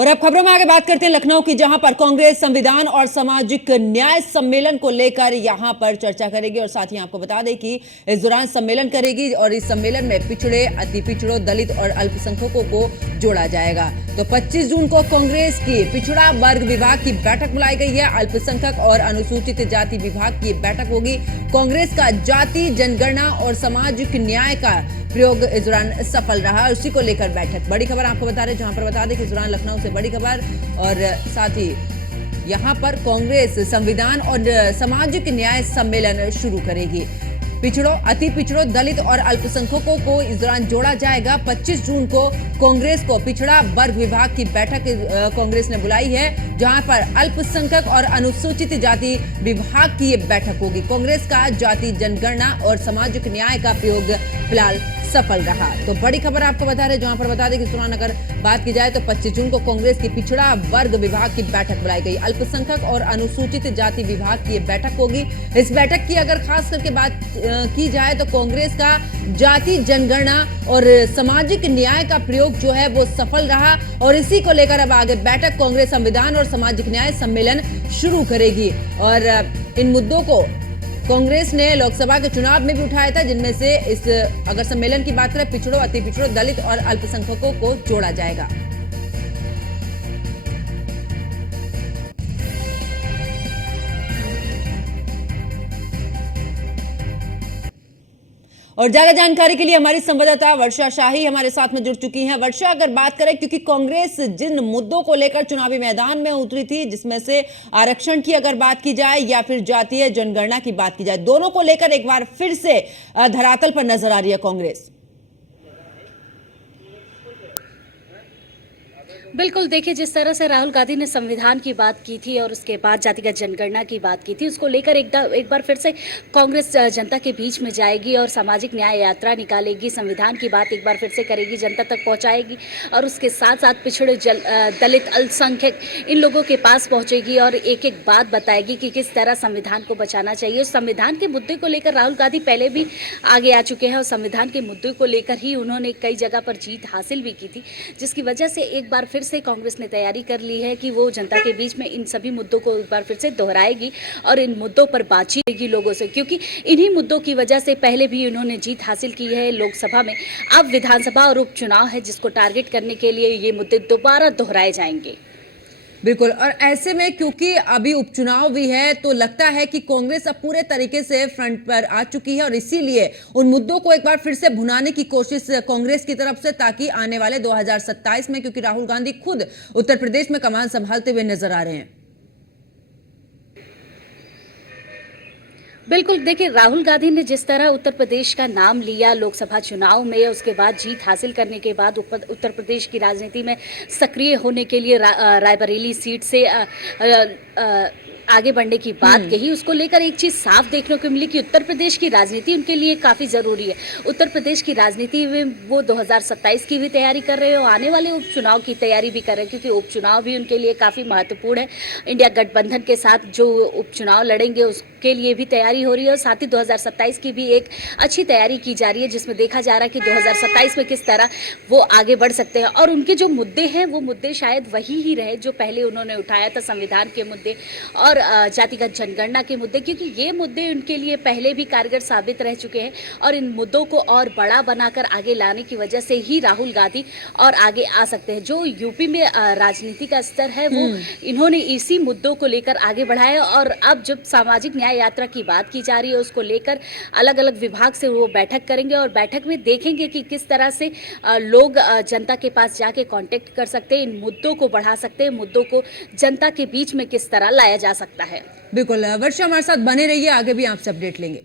और अब खबरों में आगे बात करते हैं लखनऊ की, जहां पर कांग्रेस संविधान और सामाजिक न्याय सम्मेलन को लेकर यहां पर चर्चा करेगी और साथ ही आपको बता दें कि इस दौरान सम्मेलन करेगी और इस सम्मेलन में पिछड़े, अति पिछड़ों, दलित और अल्पसंख्यकों को जोड़ा जाएगा। तो 25 जून को कांग्रेस की पिछड़ा वर्ग विभाग की बैठक बुलाई गई है। अल्पसंख्यक और अनुसूचित जाति विभाग की बैठक होगी। कांग्रेस का जाति जनगणना और सामाजिक न्याय का प्रयोग इस दौरान सफल रहा, उसी को लेकर बैठक। बड़ी खबर आपको बता रहे, जहां पर बता दें कि इस दौरान लखनऊ से बड़ी खबर, और साथ ही यहां पर कांग्रेस संविधान और सामाजिक न्याय सम्मेलन शुरू करेगी। पिछड़ों, अति पिछड़ों, दलित और अल्पसंख्यकों को इस दौरान जोड़ा जाएगा। 25 जून को कांग्रेस को पिछड़ा वर्ग विभाग की बैठक कांग्रेस ने बुलाई है, जहां पर अल्पसंख्यक और अनुसूचित जाति विभाग की ये बैठक होगी। कांग्रेस का जाति जनगणना और सामाजिक न्याय का प्रयोग फिलहाल सफल रहा। तो बड़ी खबर आपको बता रहे, जहां पर बता दें कि इस दौरान अगर बात की जाए तो 25 जून को कांग्रेस की पिछड़ा वर्ग विभाग की बैठक बुलाई गई। अल्पसंख्यक और अनुसूचित जाति विभाग की बैठक होगी। इस बैठक की अगर खास करके बात की जाए तो कांग्रेस का जाति जनगणना और सामाजिक न्याय का प्रयोग जो है वो सफल रहा, और इसी को लेकर अब आगे बैठक कांग्रेस संविधान और सामाजिक न्याय सम्मेलन शुरू करेगी। और इन मुद्दों को कांग्रेस ने लोकसभा के चुनाव में भी उठाया था, जिनमें से इस अगर सम्मेलन की बात करें, पिछड़ों, अति पिछड़ों, दलित और अल्पसंख्यकों को जोड़ा जाएगा। और ज्यादा जानकारी के लिए हमारी संवाददाता वर्षा शाही हमारे साथ में जुड़ चुकी हैं। वर्षा, अगर बात करें, क्योंकि कांग्रेस जिन मुद्दों को लेकर चुनावी मैदान में उतरी थी, जिसमें से आरक्षण की अगर बात की जाए या फिर जातीय जनगणना की बात की जाए, दोनों को लेकर एक बार फिर से धरातल पर नजर आ रही है कांग्रेस। बिल्कुल, देखिए जिस तरह से राहुल गांधी ने संविधान की बात की थी और उसके बाद जातिगत जनगणना की बात की थी, उसको लेकर एक बार फिर से कांग्रेस जनता के बीच में जाएगी और सामाजिक न्याय यात्रा निकालेगी। संविधान की बात एक बार फिर से करेगी, जनता तक पहुंचाएगी और उसके साथ साथ पिछड़े, दलित, अल्पसंख्यक, इन लोगों के पास पहुंचेगी और एक एक बात बताएगी कि किस तरह संविधान को बचाना चाहिए। संविधान के मुद्दे को लेकर राहुल गांधी पहले भी आगे आ चुके हैं और संविधान के मुद्दे को लेकर ही उन्होंने कई जगह पर जीत हासिल भी की थी, जिसकी वजह से एक बार फिर से कांग्रेस ने तैयारी कर ली है कि वो जनता के बीच में इन सभी मुद्दों को एक बार फिर से दोहराएगी और इन मुद्दों पर बातचीत करेगी लोगों से, क्योंकि इन्हीं मुद्दों की वजह से पहले भी उन्होंने जीत हासिल की है लोकसभा में। अब विधानसभा और उपचुनाव है, जिसको टारगेट करने के लिए ये मुद्दे दोबारा दोहराए जाएंगे। बिल्कुल, और ऐसे में क्योंकि अभी उपचुनाव भी है, तो लगता है कि कांग्रेस अब पूरे तरीके से फ्रंट पर आ चुकी है और इसीलिए उन मुद्दों को एक बार फिर से भुनाने की कोशिश कांग्रेस की तरफ से, ताकि आने वाले 2027 में, क्योंकि राहुल गांधी खुद उत्तर प्रदेश में कमान संभालते हुए नजर आ रहे हैं। बिल्कुल, देखिए राहुल गांधी ने जिस तरह उत्तर प्रदेश का नाम लिया लोकसभा चुनाव में, उसके बाद जीत हासिल करने के बाद उत्तर प्रदेश की राजनीति में सक्रिय होने के लिए रायबरेली सीट से आगे बढ़ने की बात कही, उसको लेकर एक चीज साफ देखने को मिली कि उत्तर प्रदेश की राजनीति उनके लिए काफी जरूरी है। उत्तर प्रदेश की राजनीति में वो 2027 की भी तैयारी कर रहे हैं और आने वाले उपचुनाव की तैयारी भी कर रहे हैं, क्योंकि उपचुनाव भी उनके लिए काफी महत्वपूर्ण है। इंडिया गठबंधन के साथ जो उपचुनाव लड़ेंगे उसके लिए भी तैयारी हो रही है और साथ ही 2027 की भी एक अच्छी तैयारी की जा रही है, जिसमें देखा जा रहा है कि 2027 में किस तरह वो आगे बढ़ सकते हैं। और उनके जो मुद्दे हैं वो मुद्दे शायद वही ही रहे जो पहले उन्होंने उठाया था, संविधान के मुद्दे और जातिगत जनगणना के मुद्दे, क्योंकि ये मुद्दे उनके लिए पहले भी कारगर साबित रह चुके हैं और इन मुद्दों को और बड़ा बनाकर आगे लाने की वजह से ही राहुल गांधी और आगे आ सकते हैं। जो यूपी में राजनीति का स्तर है वो इन्होंने इसी मुद्दों को लेकर आगे बढ़ाया और अब जब सामाजिक न्याय यात्रा की बात की जा रही है, उसको लेकर अलग अलग विभाग से वो बैठक करेंगे और बैठक में देखेंगे कि किस तरह से लोग जनता के पास जाके कांटेक्ट कर सकते हैं, इन मुद्दों को बढ़ा सकते हैं, मुद्दों को जनता के बीच में किस तरह लाया जा सकता है। बिल्कुल वर्षा, हमारे साथ बने रहिए, आगे भी आपसे अपडेट लेंगे।